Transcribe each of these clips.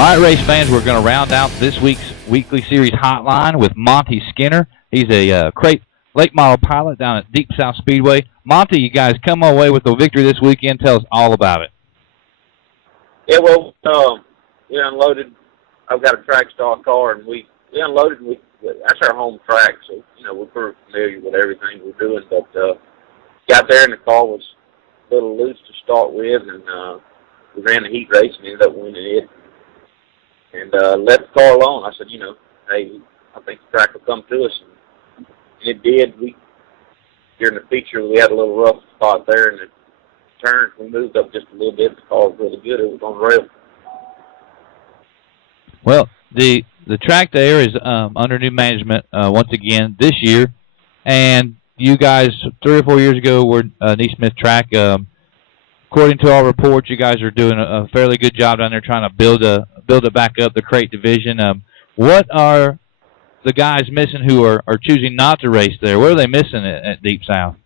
All right, race fans, we're going to round out this week's weekly series hotline with Monte Skinner. He's a crate late model pilot down at Deep South Speedway. Monte, you guys come away with a victory this weekend. Tell us all about it. Yeah, well, we unloaded. I've got a track star car, and we unloaded. That's our home track, so we're pretty familiar with everything we're doing. But got there, and the car was a little loose to start with, and we ran the heat race and ended up winning it. And left the car alone. I said, hey, I think the track will come to us, and it did. During the feature, we had a little rough spot there, and it turned. We moved up just a little bit. The car was really good. It was on the rail. Well, the track there is under new management once again this year, and you guys 3 or 4 years ago were NeSmith track. According to our reports, you guys are doing a fairly good job down there trying to build it back up, the crate division. What are the guys missing who are choosing not to race there? What are they missing at Deep South?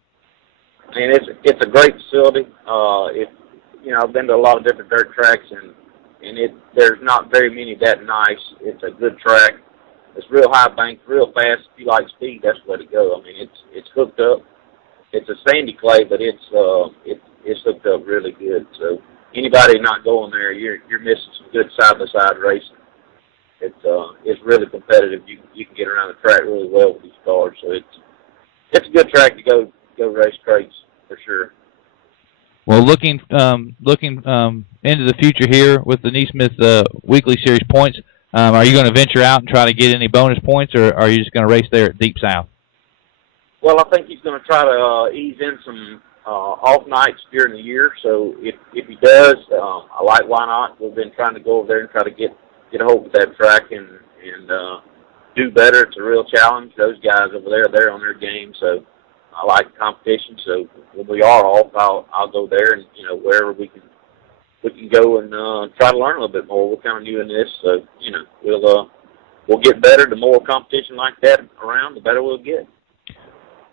I mean, it's a great facility. I've been to a lot of different dirt tracks, and there's not very many that nice. It's a good track. It's real high bank, real fast. If you like speed, that's the way to go. I mean, it's hooked up. It's a sandy clay, but it's hooked up really good. So anybody not going there, you're missing some good side-by-side racing. It's really competitive. You can get around the track really well with these cars. So it's a good track to go race crates for sure. Well, looking into the future here with the NeSmith weekly series points, are you going to venture out and try to get any bonus points, or are you just going to race there at Deep South? Well, I think he's going to try to ease in some off nights during the year. So if he does, I like why not. We've been trying to go over there and try to get a hold of that track and do better. It's a real challenge. Those guys over there, they're on their game. So I like competition. So when we are off, I'll go there and wherever we can go and try to learn a little bit more. We're kind of new in this, so we'll get better. The more competition like that around, the better we'll get.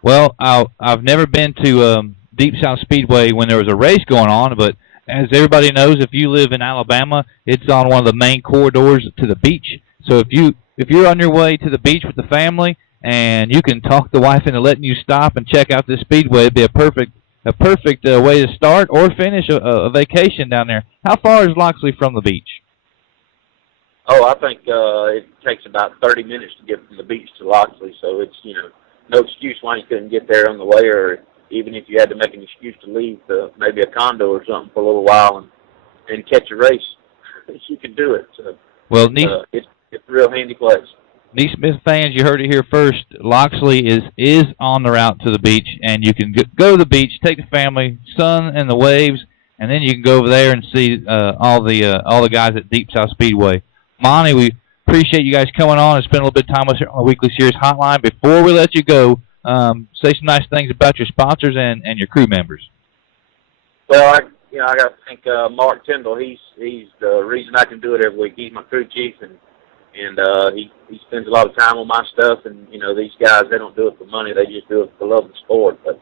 Well, I've never been to Deep South Speedway when there was a race going on, but as everybody knows, if you live in Alabama, it's on one of the main corridors to the beach. So if you're on your way to the beach with the family and you can talk the wife into letting you stop and check out this speedway, it'd be a perfect way to start or finish a vacation down there. How far is Loxley from the beach? Oh, I think it takes about 30 minutes to get from the beach to Loxley, so it's no excuse why you couldn't get there on the way, or even if you had to make an excuse to leave maybe a condo or something for a little while and catch a race, you can do it. So, well, it's a real handy place. NeSmith fans, you heard it here first. Loxley is on the route to the beach, and you can go to the beach, take the family, sun and the waves, and then you can go over there and see all the guys at Deep South Speedway. Monte, we appreciate you guys coming on and spending a little bit of time with us on the Weekly Series Hotline. Before we let you go, say some nice things about your sponsors and your crew members. Well, I got to thank Mark Tyndall. He's the reason I can do it every week. He's my crew chief, and he spends a lot of time on my stuff. And these guys, they don't do it for money; they just do it for love of the sport. But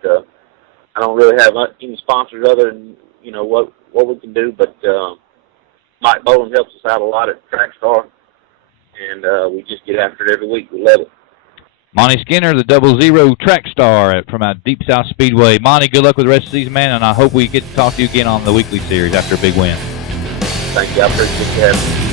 I don't really have any sponsors other than what we can do. But Mike Boland helps us out a lot at Trackstar, and we just get after it every week. We love it. Monte Skinner, the 00 track star from out Deep South Speedway. Monte, good luck with the rest of the season, man, and I hope we get to talk to you again on the weekly series after a big win. Thank you. I appreciate you having me.